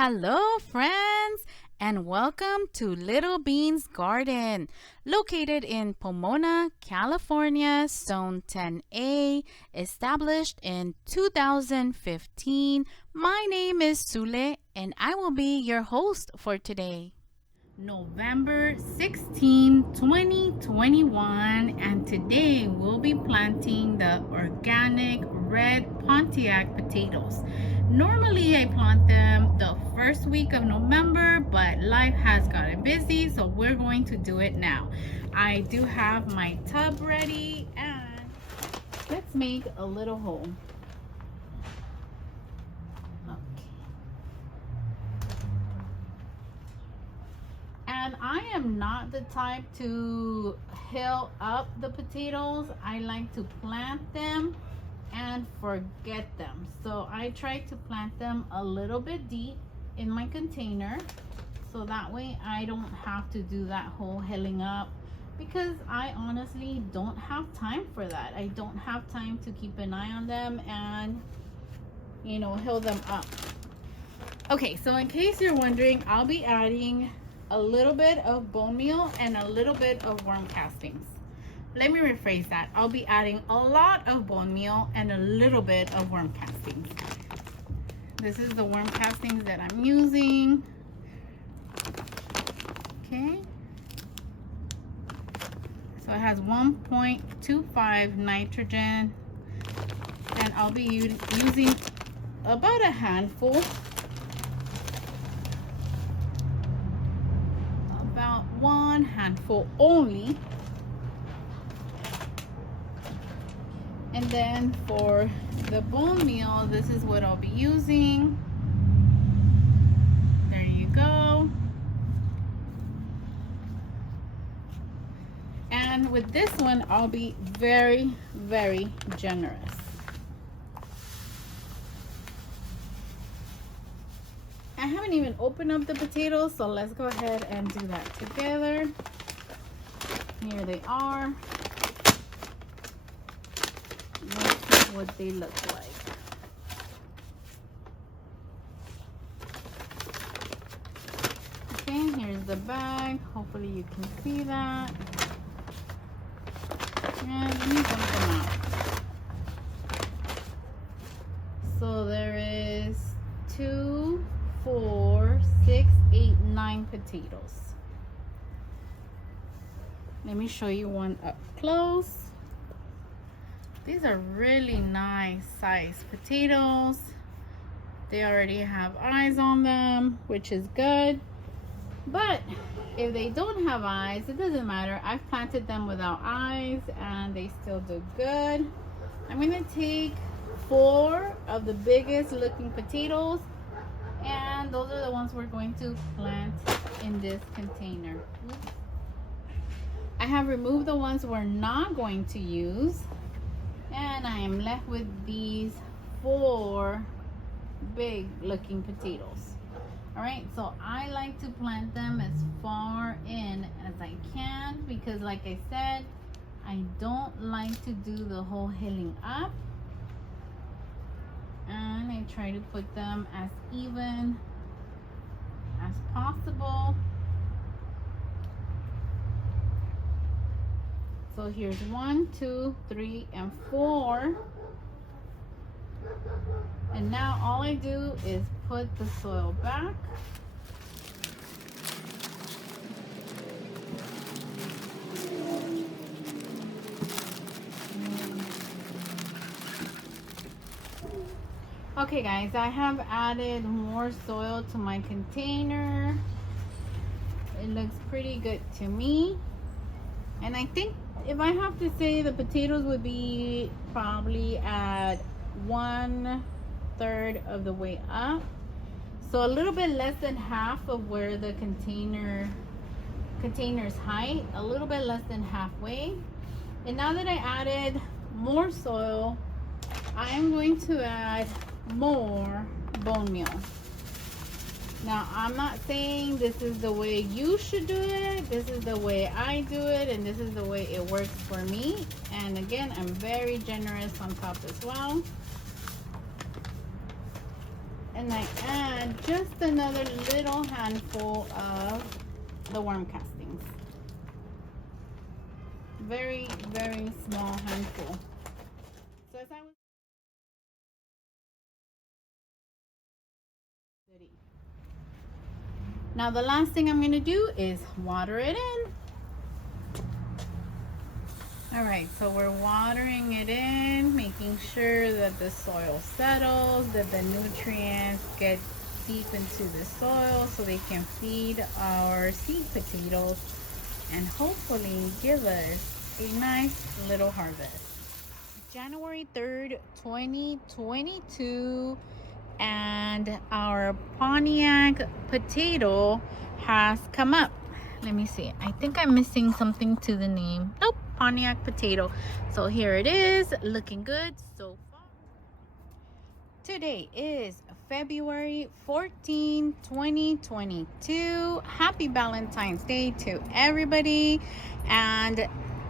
Hello, friends, and welcome to Little Bean's Garden, located in Pomona, California, Zone 10A, established in 2015. My name is Sule, and I will be your host for today. November 16, 2021, and today we'll be planting the organic red Pontiac potatoes. Normally I plant them the first week of November, but life has gotten busy, so we're going to do it now. I do have my tub ready, and let's make a little hole. And I am not the type to hill up the potatoes. I like to plant them and forget them. So I try to plant them a little bit deep in my container, so that way I don't have to do that whole hilling up, because I honestly don't have time for that. I don't have time to keep an eye on them and, hill them up. Okay, so in case you're wondering, I'll be adding a little bit of bone meal and a little bit of worm castings. Let me rephrase that. I'll be adding a lot of bone meal and a little bit of worm castings. This is the worm castings that I'm using. Okay. So it has 1.25 nitrogen, and I'll be using about a handful. One handful only. And then for the bone meal, this is what I'll be using. There you go. And with this one, I'll be very, very generous. I haven't even opened up the potatoes, so let's go ahead and do that together. Here they are. Let's see what they look like. Okay, here's the bag. Hopefully you can see that. And let me dump them out. So there is 2, 4, 6, 8, 9 potatoes. Let me show you one up close. These are really nice sized potatoes. They already have eyes on them, which is good. But if they don't have eyes, it doesn't matter. I've planted them without eyes and they still do good. I'm going to take 4 of the biggest looking potatoes, and those are the ones we're going to plant in this container. I have removed the ones we're not going to use, and I am left with these 4 big looking potatoes. All right, so I like to plant them as far in as I can, because like I said, I don't like to do the whole hilling up. And I try to put them as even as possible. So here's 1, 2, 3, and 4. And now all I do is put the soil back. Okay guys, I have added more soil to my container. It looks pretty good to me. And I think if I have to say, the potatoes would be probably at 1/3 of the way up. So a little bit less than half of where the container's height, a little bit less than halfway. And now that I added more soil, I am going to add more bone meal. Now, I'm not saying this is the way you should do it. This is the way I do it, and this is the way it works for me. And again, I'm very generous on top as well. And I add just another little handful of the worm castings. Very, very small handful. So as I was now, the last thing I'm gonna do is water it in. All right, so we're watering it in, making sure that the soil settles, that the nutrients get deep into the soil so they can feed our seed potatoes and hopefully give us a nice little harvest. January 3rd, 2022, and our Pontiac potato has come up. Let me see. I think I'm missing something to the name. Nope, Pontiac potato. So here it is, looking good so far. Today is February 14, 2022. Happy Valentine's Day to everybody. And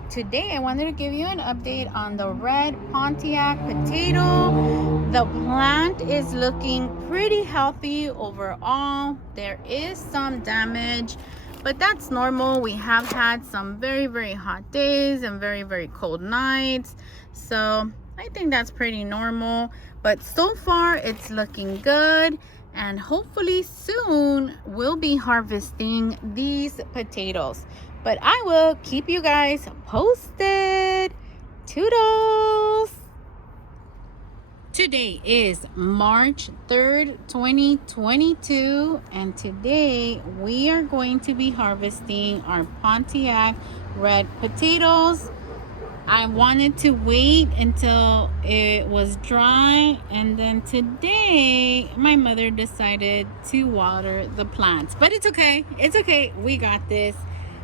today I wanted to give you an update on the red Pontiac potato. The plant is looking pretty healthy overall. There is some damage, but that's normal. We have had some very, very hot days and very, very cold nights. So I think that's pretty normal. But so far it's looking good. And hopefully soon we'll be harvesting these potatoes. But I will keep you guys posted. Toodles! Today is March 3rd, 2022, and today we are going to be harvesting our Pontiac red potatoes. I wanted to wait until it was dry, and then today my mother decided to water the plants. But it's okay. It's okay. We got this.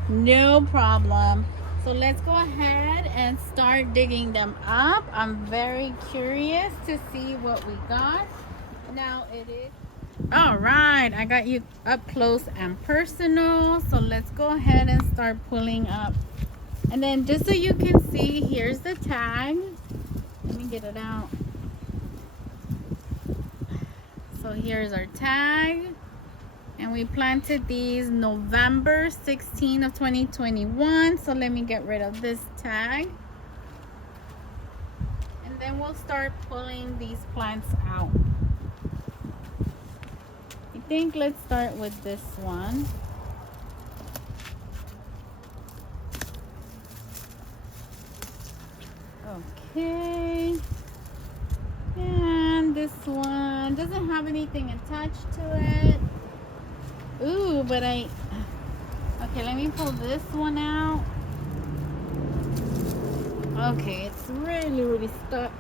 No problem. So let's go ahead and start digging them up. I'm very curious to see what we got. Now it is all right. I got you up close and personal. So let's go ahead and start pulling up. And then just so you can see, here's the tag. Let me get it out. So here's our tag. And we planted these November 16 of 2021. So let me get rid of this tag. And then we'll start pulling these plants out. I think let's start with this one. Okay. And this one doesn't have anything attached to it. Ooh, but okay, let me pull this one out. Okay, it's really stuck.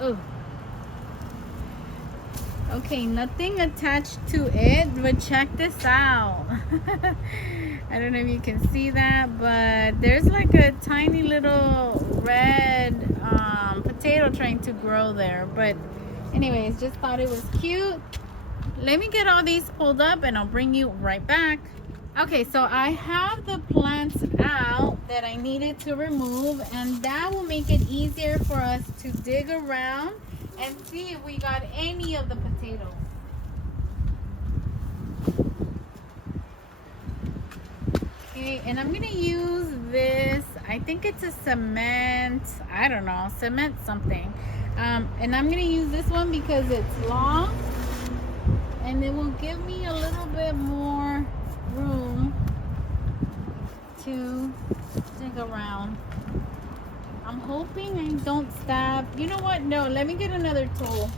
Oh. Okay, nothing attached to it, but check this out. I don't know if you can see that, but there's like a tiny little red potato trying to grow there. But anyways, just thought it was cute. Let me get all these pulled up and I'll bring you right back. Okay, so I have the plants out that I needed to remove, and that will make it easier for us to dig around and see if we got any of the potatoes. Okay, and I'm gonna use this, I think it's a cement, I don't know, cement something. And I'm gonna use this one because it's long and it will give me a little bit more room to dig around. I'm hoping I don't stab. You know what? No, let me get another tool.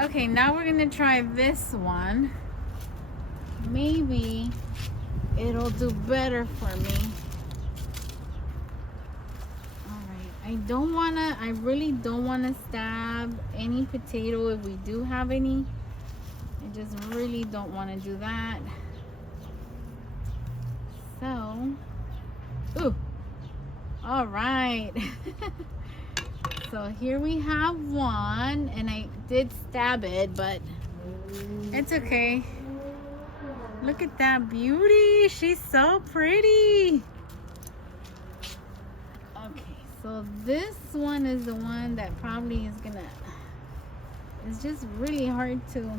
Okay, now we're gonna try this one. Maybe it'll do better for me. I really don't wanna stab any potato if we do have any. I just really don't wanna do that. So, ooh, all right. So here we have one, and I did stab it, but it's okay. Look at that beauty. She's so pretty. Okay, So this one is the one that probably is gonna, it's just really hard to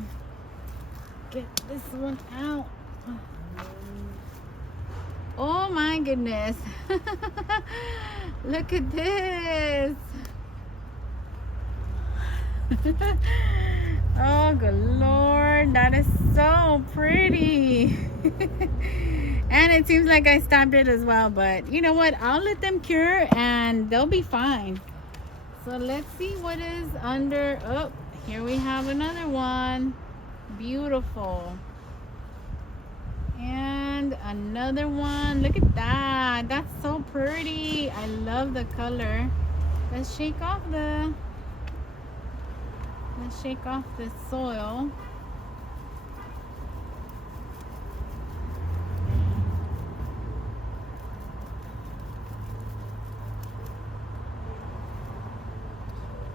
get this one out. Oh my goodness. Look at this. Oh good Lord, that is so pretty. And it seems like I stabbed it as well, but you know what, I'll let them cure and they'll be fine. So let's see what is under. Oh, here we have another one. Beautiful. And another one. Look at that. That's so pretty. I love the color. Let's shake off the soil.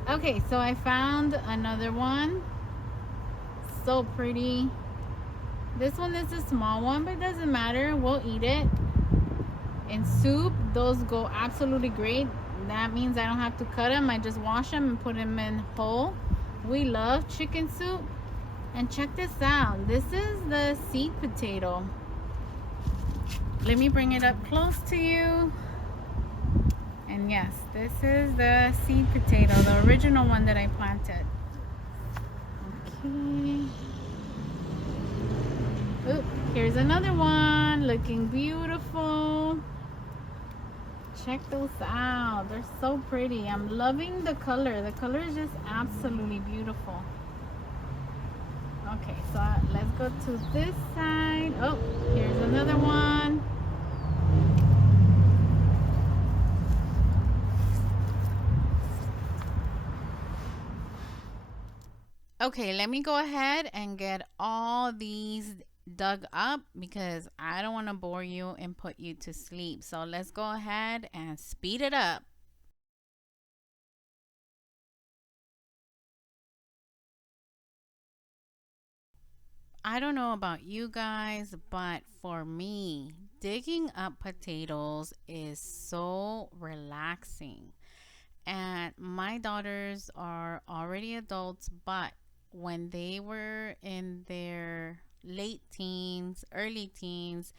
Okay, so I found another one. So pretty. This one is a small one, but it doesn't matter. We'll eat it. In soup, those go absolutely great. That means I don't have to cut them. I just wash them and put them in whole. We love chicken soup. And check this out. This is the seed potato. Let me bring it up close to you. And yes, this is the seed potato, the original one that I planted. Okay. Oop, here's another one, looking beautiful. Check those out. They're so pretty. I'm loving the color. The color is just absolutely beautiful. Okay, so let's go to this side. Oh, here's another one. Okay, let me go ahead and get all these dug up because I don't want to bore you and put you to sleep. So let's go ahead and speed it up. I don't know about you guys, but for me, digging up potatoes is so relaxing. And my daughters are already adults, but when they were in their late teens, early teens,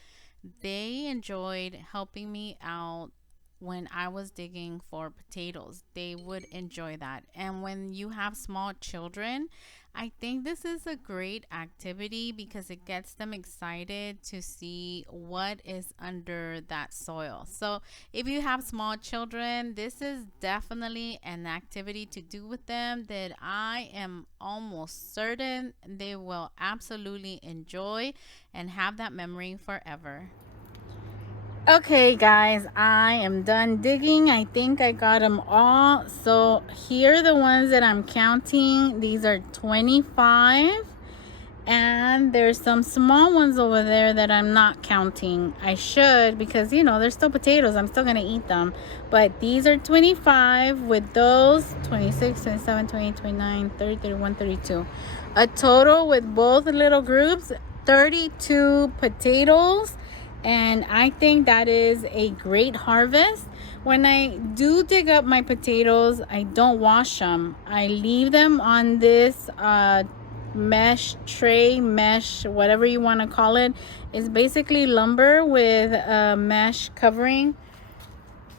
they enjoyed helping me out when I was digging for potatoes. They would enjoy that. And when you have small children, I think this is a great activity because it gets them excited to see what is under that soil. So if you have small children, this is definitely an activity to do with them that I am almost certain they will absolutely enjoy and have that memory forever. Okay guys, I am done digging. I think I got them all. So here are the ones that I'm counting. These are 25. And there's some small ones over there that I'm not counting. I should because, you know, they're still potatoes. I'm still going to eat them. But these are 25 with those 26, 27, 28, 29, 30, 31, 32. A total with both little groups, 32 potatoes. And I think that is a great harvest. When I do dig up my potatoes, I don't wash them. I leave them on this mesh tray, mesh, whatever you want to call it. It's basically lumber with a mesh covering.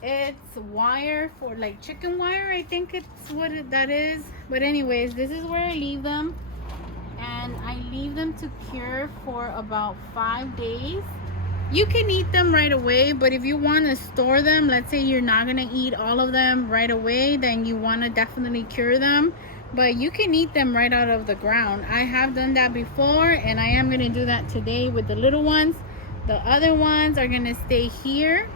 It's wire for like chicken wire, I think it's what that is. But anyways, this is where I leave them. And I leave them to cure for about 5 days. You can eat them right away, but if you want to store them, let's say you're not going to eat all of them right away, then you want to definitely cure them. But you can eat them right out of the ground. I have done that before, and I am going to do that today with the little ones. The other ones are going to stay here.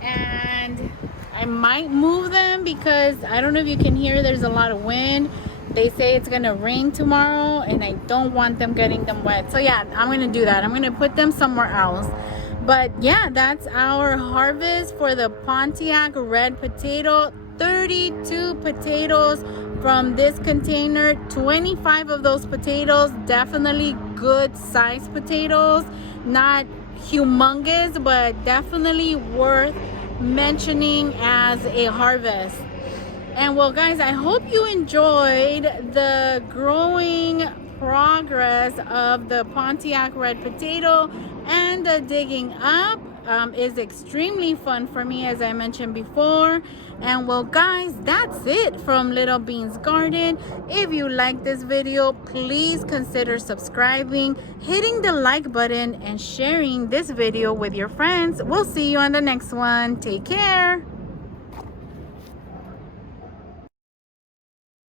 And I might move them because I don't know if you can hear, there's a lot of wind. They say it's gonna rain tomorrow and I don't want them getting them wet. So yeah, I'm gonna do that. I'm gonna put them somewhere else. But yeah, that's our harvest for the Pontiac red potato. 32 potatoes from this container. 25 of those potatoes, definitely good sized potatoes. Not humongous, but definitely worth mentioning as a harvest. And well, guys, I hope you enjoyed the growing progress of the Pontiac red potato, and the digging up is extremely fun for me, as I mentioned before. And well, guys, that's it from Little Bean's Garden. If you like this video, please consider subscribing, hitting the like button, and sharing this video with your friends. We'll see you on the next one. Take care.